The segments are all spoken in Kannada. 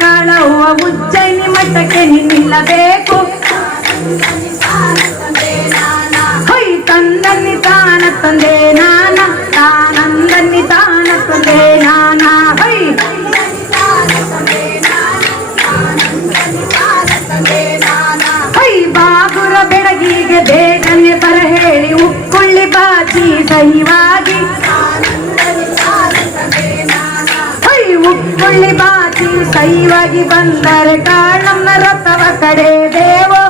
ಕಾಳವ್ವ ಉಜ್ಜಯಿನಿ ಮಠಕ್ಕೆ ನಿಲ್ಲಬೇಕು. ಹೈ ತಂದನ್ನಿ ತಾನ ತಂದೆ ನಾನ ತಾನಂದನ್ನಿ ತಾನ ತಂದೆ ನಾನ ಹೈ ಹೈ ಬಾಗುರ ಬೆಳಗಿಗೆ ಬೇಗನೆ ಬರ ಹೇಳಿ ಉಕ್ಕುಳ್ಳಿ ಬಾಚಿ ದೈವಾಗಿ ಹೈ ಉಕ್ಕುಳ್ಳಿ ಬಾಚಿ ಸೈವಾಗಿ ಬಂದರೆ ಕಾಳಮ್ಮ ರಥವ ಕಡೆ ದೇವೋ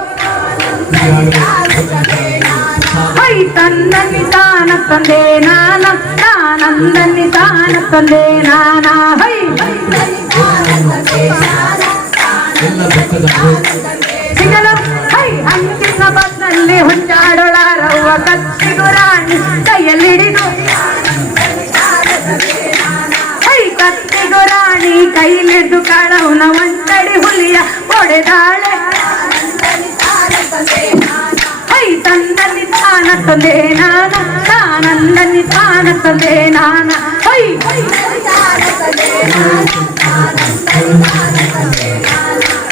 ಹೈ ತನ್ನನ್ನಿ ತಾನ ತಂದೆ ನಾನ ತಾನಂದನ್ನಿ ತಾನ ತಂದೆ ನಾನ ಹೈ ಸಿಗಲು ಹೈ ಅಂಚಿನ ಬಸ್ನಲ್ಲಿ ಹೊಂಚಾಡೋಳಾರವ್ವ ಕತ್ತಿಗೂ ರಾಣಿ ಕೈಯಲ್ಲಿಡಿದು ಹೈ ಕತ್ತಿಗೂ ರಾಣಿ ಕೈಲಿದ್ದು ಕಾಳವನ ಒಂಟಡಿ ಹುಲಿಯ ಹೊಡೆದಾಳೆ ಹೈ ತಂದನ್ನಿ ತಾನ ತಂದೆ ನಾನ ತಾನಂದನ್ನಿ ತಾನ ತಂದೆ ನಾನ ಹೈ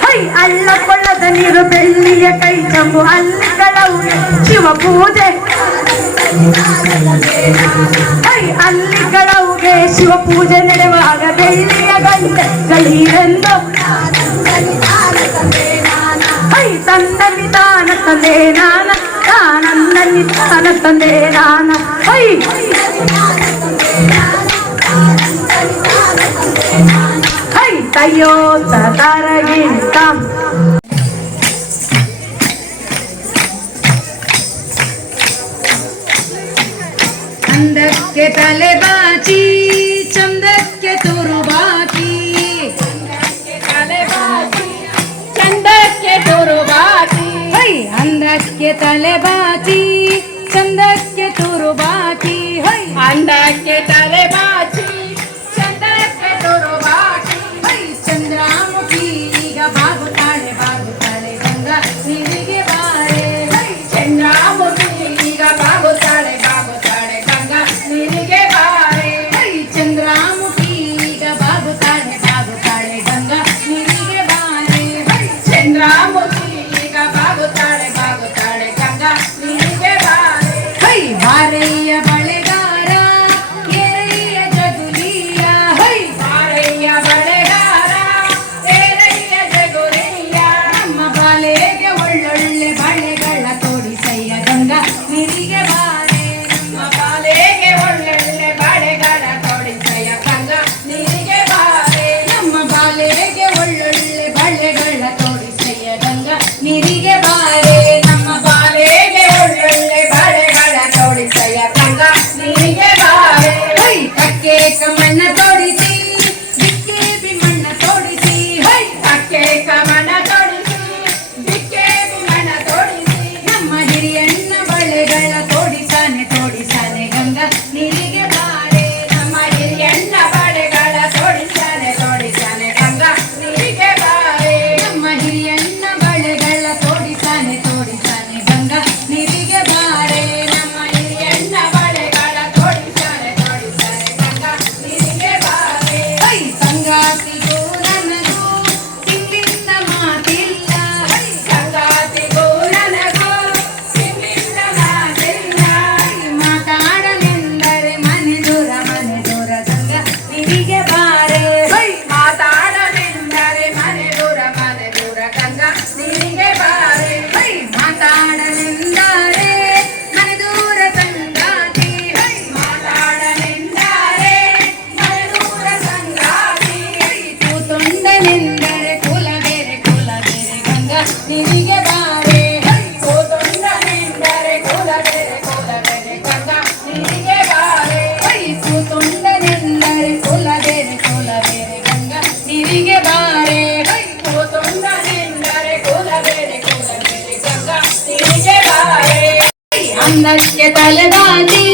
ಹೈ ಅಳ್ಳ ಕೊಳ್ಳದ ನೀರು ಬೆಳ್ಳಿಯ ಕೈ ಚಂಬು ಅಲ್ಲಿಗಳವು ಶಿವ ಪೂಜೆ ಹೈ ಅಲ್ಲಿಗಳವುಗೆ ಶಿವ ಪೂಜೆ ನಡೆಯುವಾಗ ಬೆಳ್ಳಿಯ ಗಂಟೆ ಗಳೀರೆಂದು ಹೈ ತಂದನ್ನಿ ತಾನ ತಂದೆ ನಾನ ತಾನಂದನ್ನಿ ತಾನ ತಂದೆ ನಾನ ಹೈ ಹೈ ತಯ್ಯೋ ತರಗಿಂತ ಅಂದಕ್ಕೆ ತಲೆ ಬಾಚಿ ಚಂದಕ್ಕೆ ತುರು ಬಾಕಿ ಚಂದಕ್ಕೆ ತುರು ಬಾಕಿ ಹೈ ಅಂದಕ್ಕೆ ತಲೆ ಬಾಚಿ ಚಂದಕ್ಕೆ ತುರು ಬಾಕಿ ಹೈ ಅಂದಕ್ಕೆ ತಲೆ ಬಾಚಿ ಚಂದಕ್ಕೆ ತುರು ಬಾಕಿ ಹೈ ಚಂದ್ರಮುಖಿ ಈಗ ಬಾಗುತ್ತಾಳೆ ಗಂಗಾ ನಿನಗೆ ಬಾರೆ ಹೈ ಚಂದ್ರಮುಖಿ ಈಗ ಬಾಗುತ್ತಾಳೆ ಗಂಗಾ ನಿನಗೆ ಬಾರೆ ಹೈ ಚಂದ್ರಮುಖಿ ಈಗ ಬಾಗುತ್ತಾಳೆ ಗಂಗಾ ನಿನಗೆ ಬಾರೆ ಹೈ ಚಂದ್ರಮುಖಿ ಈಗ ಬಾಗುತ್ತಾಳೆ ಗಂಗಾ ನಿನಗೆ ಬಾರೆ ಹೈ ಬಾರಯ್ಯ ಬಳೆಗಾರ ಏರಯ್ಯ ಜಗುಲಿಯ ಹೈ ಬಾರಯ್ಯ ಬಳೆಗಾರ ಏರಯ್ಯ ಜಗುಲಿಯ ನಮ್ಮ ಬಾಲೆಗೆ ಒಳ್ಳೊಳ್ಳೆ ಬಳೆಗಳ ತೋಡಿಸಯ್ಯ ಗಂಗಾ ನಿನಗೆ ಬಾರೆ ನಮ್ಮ ಬಾಲೆಗೆ ಒಳ್ಳೊಳ್ಳೆ ಬಳೆಗಳ ತೋಡಿಸಯ್ಯ ಗಂಗಾ ನಿನಗೆ ಬಾರೆ ನಮ್ಮ ಬಾಲೆಗೆ ಒಳ್ಳೊಳ್ಳೆ ಬಳೆಗಳ ತೋಡಿಸಯ್ಯ ಗಂಗಾ ನಿನಗೆ ಬಾರೆ ನಮ್ಮ ಬಾಲೆಗೆ ಒಳ್ಳೊಳ್ಳೆ ಬಳೆಗಳ ತೋಡಿಸಯ್ಯ ಗಂಗಾ ನಿನಗೆ ಬಾರೆ ಹೈ ಕಕ್ಕೆ ಕಮಣ್ಣ ತೋಡಿಸಿ ಬಿಕ್ಕೆ ಬಿಮಣ್ಣ ತೋಡಿಸಿ ಹೈ ಕಕ್ಕೆ ಕಮಣ್ಣ ತೋಡಿಸಿ ಬಿಕ್ಕೆ ಬಿಮಣ್ಣ ತೋಡಿಸಿ ನಮ್ಮ ಹಿರಿಯಣ್ಣ ಬಳೆಗಳ ತೋಡಿಸಾನೆ ಗಂಗಾ ನಿನಗೆ ಬಾರೆ ನಮ್ಮ ಹಿರಿಯಣ್ಣ ಬಳೆಗಳ ತೋಡಿಸಾನೆ ಗಂಗಾ ನಿನಗೆ ಬಾರೆ ನಮ್ಮ ಹಿರಿಯಣ್ಣ ಬಳೆಗಳ ತೋಡಿಸಾನೆ ಗಂಗಾ ನಿನಗೆ ಬಾರೆ ನಮ್ಮ ಹಿರಿಯಣ್ಣ ಬಳೆಗಳ ತೋಡಿಸಾನೆ ಗಂಗಾ ನಿನಗೆ ಬಾರೆ ಹೈ ಸಂಗಾತಿಗೂ ನನಗೂ ತಿಂಗಳಿಂದ ಮಾತಿಲ್ಲ ಹೈ ಸಂಗಾತಿಗೂ ನನಗೂ ತಿಂಗಳಿಂದ ಮಾತಿಲ್ಲ ಹೈ ಮಾತಾಡಲೆಂದರೆ ಮನೆ ದೂರ ಗಂಗಾ ನಿನಗೆ ಬಾರೆ ಹೈ ಮಾತಾಡಲೆಂದರೆ ಮನೆ ದೂರ ಗಂಗಾ ನಿನಗೆ ಬಾರೆ ಹೈ ಮಾತಾಡಲೆಂದರೆ ಮನೆ ದೂರ ಸಂಗಾತಿ ಹೈ ಮಾತಾಡಲೆಂದರೆ ಮನೆ ದೂರ ಸಂಗಾತಿ ಹೈ ಕೂತುಂಡನೆಂದರೆ ಕುಲ ಬೇರೆ ಗಂಗಾ ನಿನಗೆ ಬಾರೆ ಹೈ ಕೂತುಂಡನೆಂದರೆ ಕುಲ ಬೇರೆ ಗಂಗಾ ನಿನಗೆ ಬಾರೆ ಹೈ ಕೂತುಂಡನೆಂದರೆ ಕುಲ ಬೇರೆ ಗಂಗಾ ನಿನಗೆ ಬಾರೆ ಹೈ ಕೂತುಂಡನೆಂದರೆ ಕುಲ ಬೇರೆ ಗಂಗಾ ನಿನಗೆ ಬಾರೆ ಅಂದಕ್ಕೆ ತಲೆ ಬಾಚಿ